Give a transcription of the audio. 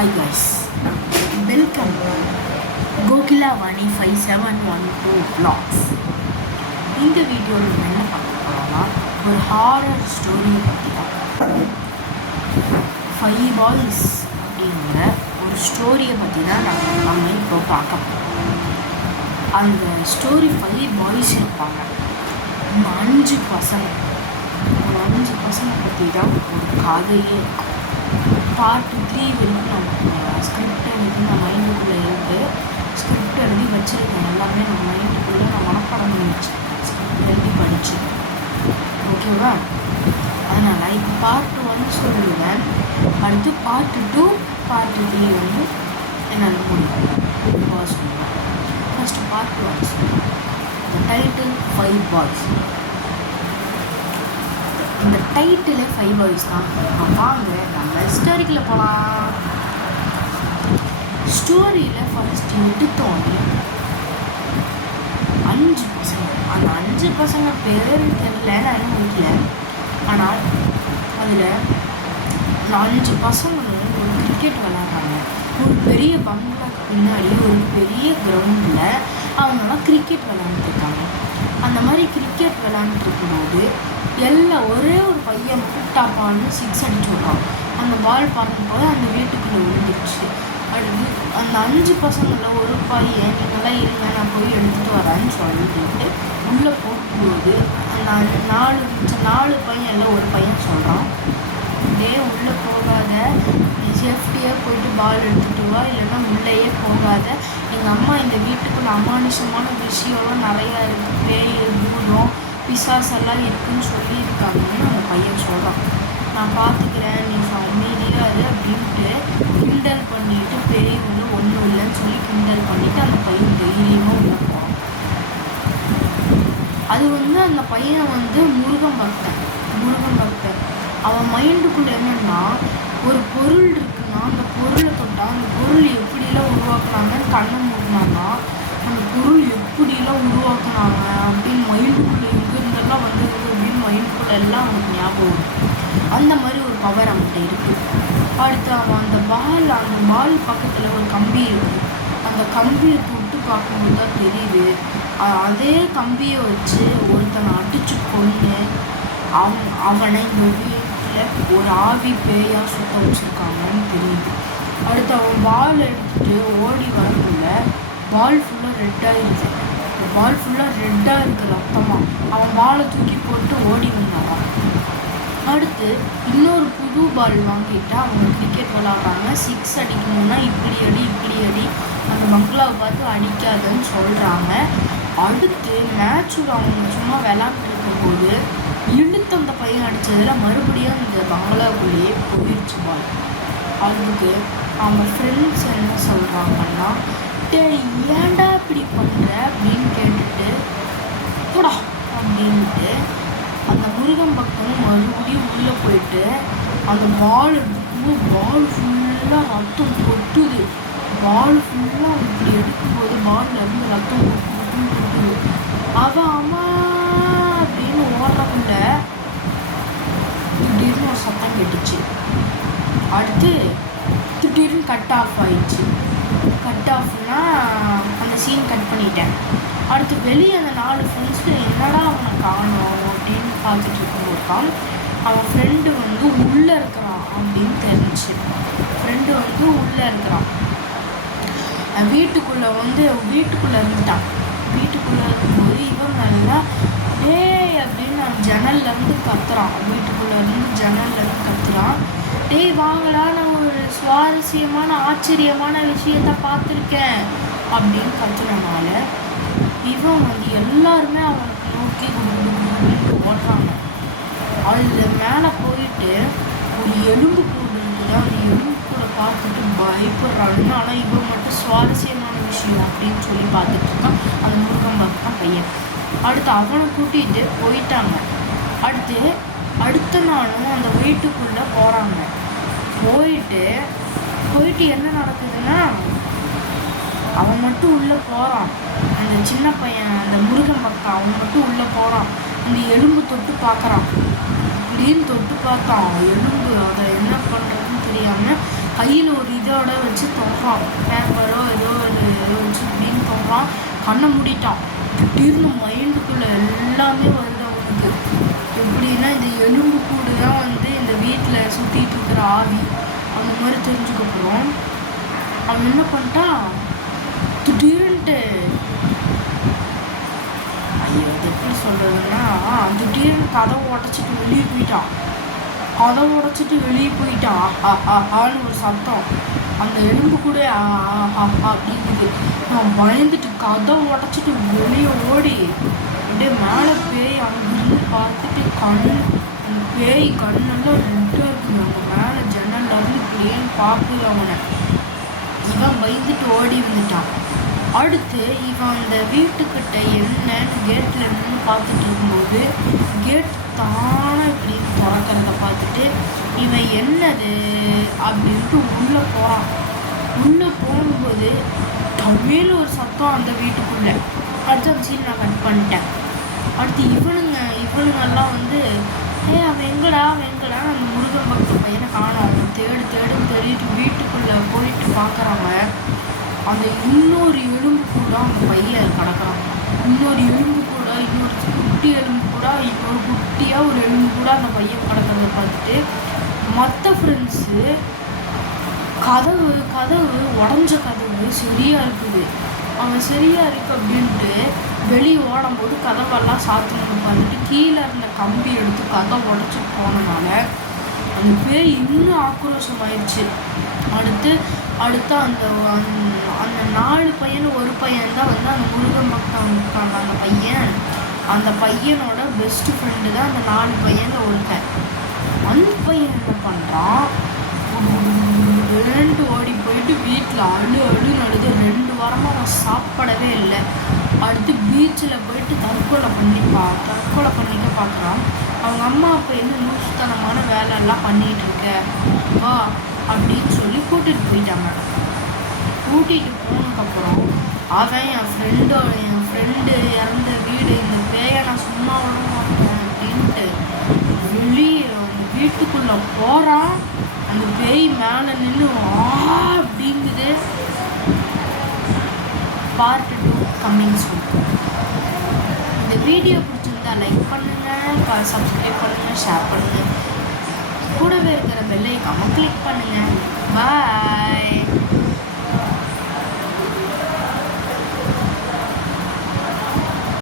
Hi guys, welcome Gokila Vani 5712 vlogs. இந்த வீடியோவில் நம்ம என்ன பார்க்க போகிறோம்னா ஒரு ஹாரர் ஸ்டோரியை பற்றி தான். 5 பாய்ஸ் அப்படிங்கிற ஒரு ஸ்டோரியை பற்றி தான் நம்ம இப்போ பார்க்க போகிறோம். அந்த ஸ்டோரி 5 பாய்ஸ் இருப்பாங்க. இந்த 5 பசங்க பற்றி தான் ஒரு கதையே இருக்கும். பார்ட் 3 வரைக்கும் நம்ம ஸ்கிரிப்ட் எழுதி நான் மைண்டுக்குள்ளே இருக்குது. ஸ்கிரிப்ட் எழுதி வச்சுருக்கேன். எல்லாமே நம்ம மைண்டுக்குள்ளே நான் மனப்பாடம் பண்ணி வச்சுருக்கேன். ஸ்கிரிப்ட் எழுதி படிச்சுருக்கேன். ஓகேவா? அதனால் இப்போ பார்ட் 1 சொல்லுவேன். அடுத்து பார்ட் 2 பார்ட் 3 வந்து என்னால் முடியும் சொல்லுவேன். ஃபஸ்ட்டு பார்ட் 1 சொல்லுவேன். இந்த டைட்டில் 5 பாய்ஸ். இந்த டைட்டிலே 5 பாய்ஸ் தான். வாங்க நம்ம ஸ்டோரிக்குள்ளே போகலாம். ஸ்டோரியில் ஃபர்ஸ்ட் எடுத்தோன்னே 5 பசங்க. அந்த 5 பசங்க பேர் தெரியல, நான் இன்னும் முடிக்கல. ஆனால் அதில் 5 பசங்களும் ஒரு கிரிக்கெட் விளாட்றாங்க. ஒரு பெரிய பங்களாக்கு பின்னாடி ஒரு பெரிய கிரவுண்டில் அவங்களாம் கிரிக்கெட் விளாண்டுருக்காங்க. அந்த மாதிரி கிரிக்கெட் விளாண்டுருக்கும்போது ஒரே ஒரு பையன் கூட்டாப்பான்னு 6 அடிச்சு விட்றான். அந்த பால் பார்க்கும்போது அந்த வீட்டுக்குள்ளே விழுந்துருச்சு. அடுத்து அந்த 5 பசங்களில் ஒரு பையன் நீங்களாம் இருங்க நான் போய் எடுத்துகிட்டு வரேன்னு சொல்லிட்டு உள்ளே போகும்போது அந்த 4 பையனில் ஒரு பையன் சொல்கிறான், உள்ளே போகாத, நீ சேஃப்டியாக போயிட்டு பால் எடுத்துகிட்டு வா, இல்லைன்னா உள்ளேயே போகாத. எங்கள் அம்மா இந்த வீட்டுக்குள்ள அமானுஷமான விஷயம்லாம் நிறையா இருக்குது, பேய் பூதம் பிசாசெல்லாம் இருக்குதுன்னு சொல்லியிருக்காங்கன்னு அந்த பையன் சொல்கிறான். நான் பார்த்துக்கிறேன், நீ அமைதியாக அது அப்படின்ட்டு கிண்டல் பண்ணிவிட்டு பெரியவங்க ஒன்றும் இல்லைன்னு சொல்லி கிண்டல் பண்ணிவிட்டு அந்த பையன் தைரியமாக உள்ள போகிறான். அது அந்த பையன் முருகன் பக்தன். அவன் மைண்டுக்குள்ளே என்னென்னா, ஒரு பொருள் இருக்குன்னா அந்த பொருளை தொட்டால் அந்த பொருள் எப்படிலாம் உருவாக்குனாங்கன்னு கண்ணை மூடினான்னா அந்த பொருள் எப்படிலாம் உருவாக்குனாங்க அப்படின்னு மைண்டுக்குள்ளே எங்கேருந்தெல்லாம் வந்தது அப்படின்னு மைண்டுக்குள்ளே எல்லாம் அவனுக்கு ஞாபகம். அந்த மாதிரி ஒரு பவர் அவன்கிட்ட இருக்குது. அடுத்து அவன் அந்த பால் பக்கத்தில் ஒரு கம்பி இருக்குது. அந்த கம்பியை தொட்டு பார்க்கும்போது தான் தெரியுது, அதே கம்பியை வச்சு ஒருத்தனை அடித்து கொண்டு அவனை இந்த வீட்டில் ஒரு ஆவி பேயாக சுத்த வச்சுருக்காங்கன்னு தெரியுது. அடுத்து அவன் பால் எடுத்துகிட்டு ஓடி வரக்குள்ள பால் ஃபுல்லாக ரெட்டாக இருக்குது. பால் ஃபுல்லாக ரெட்டாக இருக்குது ரத்தமாக. அவன் பாலை தூக்கி போட்டு ஓடி வந்தான். அடுத்து இன்னொரு புது பால் வாங்கிட்டு அவங்க கிரிக்கெட் விளாட்றாங்க. 6 அடிக்கணும்னா இப்படி அடி அந்த பங்களாவை பார்த்து அடிக்காதுன்னு சொல்கிறாங்க. அடுத்து மேட்சில் அவங்க சும்மா விளாண்டுருக்கும்போது இழுத்து அந்த பையன் அடித்ததில் மறுபடியும் இந்த பங்களாவுக்குள்ளேயே போயிடுச்சு பால். அதுக்கு அவங்க ஃப்ரெண்ட்ஸ் என்ன சொல்கிறாங்கன்னா, ஏன்டா இப்படி பண்ணுற அப்படின்னு கேட்டுட்டு போடா அப்படின்ட்டு அந்த முருகன் பக்கம் மறுபடியும் உள்ளே போயிட்டு அந்த பால் எடுக்கும்போது பால் ஃபுல்லாக ரத்தம் கொட்டுது. பால் ஃபுல்லாக இப்படி எடுக்கும்போது பால்லேருந்து ரத்தம் கொட்டுது. அவன் அம்மா அப்படின்னு ஓடுறக்குள்ள திடீர்னு ஒரு சத்தம் கேட்டுச்சு. அடுத்து திடீர்னு கட் ஆஃப் ஆயிடுச்சு. கட் ஆஃப்னா அந்த சீன் கட் பண்ணிட்டேன். அடுத்து வெளியே அந்த 4 ஃப்ரெண்ட்ஸு என்னடா அவனை காணோம் அப்படின்னு பார்த்துட்டு இருக்கும்போது அவன் ஃப்ரெண்டு உள்ளே இருக்கிறான் அப்படின்னு தெரிஞ்சிச்சு. ஃப்ரெண்டு உள்ளே இருக்கிறான். வீட்டுக்குள்ளே இருந்துட்டான். வீட்டுக்குள்ளே இருக்கும்போது இவன் நல்லா அப்படின்னு ஜன்னல்லேருந்து கத்துறான். வீட்டுக்குள்ளேருந்து ஜன்னல்லேருந்து கத்துறான். வாங்கடா, நான் ஒரு சுவாரஸ்யமான ஆச்சரியமான விஷயத்த பார்த்துருக்கேன் அப்படின்னு கத்துறனால இவன் எல்லாருமே அவனுக்கு நோக்கி ஓடுறாங்க. அதில் மேலே போயிட்டு ஒரு எலும்பு கூடு இருக்குது. அந்த எலும்பு கூட பார்த்துட்டு பயப்படுறாங்க. ஆனால் இவன் மட்டும் சுவாரஸ்யமான விஷயம் அப்படின்னு சொல்லி பார்த்துட்டு இருக்கான் அந்த முருகன் பக்தன் பையன். அடுத்து அவனை கூட்டிகிட்டு போயிட்டாங்க. அடுத்த நாளும் அந்த வீட்டுக்குள்ளே போகிறாங்க. போயிட்டு என்ன நடக்குதுன்னா, அவன் மட்டும் உள்ளே போகிறான். அந்த சின்ன பையன் அந்த முருகன் பக்கம் அவன் மட்டும் உள்ளே போகிறான். அந்த எலும்பு தொட்டு பார்க்குறான். திடீர்னு தொட்டு பார்த்தான். எலும்பு அதை என்ன பண்ணுறதுன்னு தெரியாமல் கையில் ஒரு இதோட வச்சு தொடுறான், பேப்பரோ ஏதோ வச்சு இப்படின்னு தொடுறான். கண்ணை மூடிட்டான். திடீர்னு மைண்டுக்குள்ளே எல்லாமே வருது அவனுக்கு. எப்படின்னா இந்த எலும்பு கூடு தான் வந்து இந்த வீட்டில் சுற்றிட்டு இருக்கிற ஆவி அந்த மாதிரி தெரிஞ்சுக்கப்புறம் அவன் என்ன பண்ணிட்டான், திடீர்னுட்டு ஐயோ அது எப்படி சொல்கிறதுன்னா, திடீர்னு கதவை உடச்சிட்டு வெளியே போயிட்டான். கதவை உடச்சிட்டு வெளியே போயிட்டான். ஆன்னு ஒரு சத்தம். அந்த எலும்பு கூட அப்படிங்குது. நான் பயந்துட்டு கதவை உடச்சிட்டு வெளியே ஓடி அப்படியே மேலே பேய் அங்கிருந்து பார்த்துட்டு அந்த பேய் கண்ணெல்லாம் ரெட்டாக இருக்குது. அவங்க மேலே ஜன்னல்லேருந்து பேய் பார்க்குது அவனை. இவன் பயந்துட்டு ஓடி வந்துட்டான். அடுத்து இவன் அந்த வீட்டுக்கிட்ட என்னன்னு கேட்டில் நின்று பார்த்துட்டு இருக்கும்போது கேட் தானே இப்படி திறக்கிறத பார்த்துட்டு இவன் என்னது அப்படின்ட்டு உள்ளே போகிறான். உள்ளே போகும்போது தமிழ் ஒரு சத்தம் அந்த வீட்டுக்குள்ளே. அடுத்த சீன் நான் கட் பண்ணிட்டேன். அடுத்து இவனுங்கெல்லாம் வந்து அவன் எங்கடா அந்த முருகன் பக்த பையனை காணோம். அவன் தேடிட்டு வீட்டுக்குள்ளே போயிட்டு பார்க்குறாங்க. அந்த இன்னொரு எலும்பு கூட அந்த பையன் கிடக்குறான். இன்னொரு எலும்பு கூட, இன்னொரு குட்டி எலும்பு கூட, இன்னொரு குட்டியாக ஒரு எலும்பு கூட அந்த பையன் கிடக்கிறத பார்த்துட்டு மற்ற ஃப்ரெண்ட்ஸு கதவு உடஞ்ச கதவு சரியாக இருக்குது, அவன் சரியாக இருக்குது அப்படின்ட்டு வெளியே ஓடும்போது கதவெல்லாம் சாத்தணும்னு பார்த்துட்டு கீழே இருந்த கம்பி எடுத்து கதை உடச்சி போனனால அந்த பேய் இன்னும் ஆக்ரோஷமாயிடுச்சு. அடுத்து அந்த அந்த 4 பையன் ஒரு பையன் தான் வந்து அந்த முருகன் பக்தன் இருக்காங்க. அந்த பையனோட பெஸ்ட் ஃப்ரெண்டு தான் அந்த 4 பையன் ஒருத்தன். அந்த பையன் என்ன பண்ணுறான், ஓடி போயிட்டு வீட்டில் அழுன்னு அழுது 2 வாரமாக நான் சாப்பிடவே இல்லை. அடுத்து பீச்சில் போயிட்டு தற்கொலை பண்ணிக்க பார்க்குறான். அவங்க அம்மா அப்போ என்ன லூசுத்தனமான வேலையெல்லாம் பண்ணிகிட்டு இருக்க வா அப்படின்னு சொல்லி கூட்டிகிட்டு போயிட்டாங்க. கூட்டிகிட்டு போனதுக்கப்புறம் அவன் என் ஃப்ரெண்டு இறந்த வீடு, இந்த பேயை நான் சும்மா விட மாட்டேன் அப்படின்ட்டு வெளியே வீட்டுக்குள்ளே போகிறான். அந்த பேய் மேலே நின்று அப்படிங்குது. Part 2 coming soon. இந்த வீடியோ பிடிச்சிருந்தா லைக் பண்ணுங்கள், சப்ஸ்கிரைப் பண்ணுங்கள், ஷேர் பண்ணுங்கள், கூடவே இருக்கிற பெல் ஐகானை கிளிக் பண்ணுங்கள். பாய்.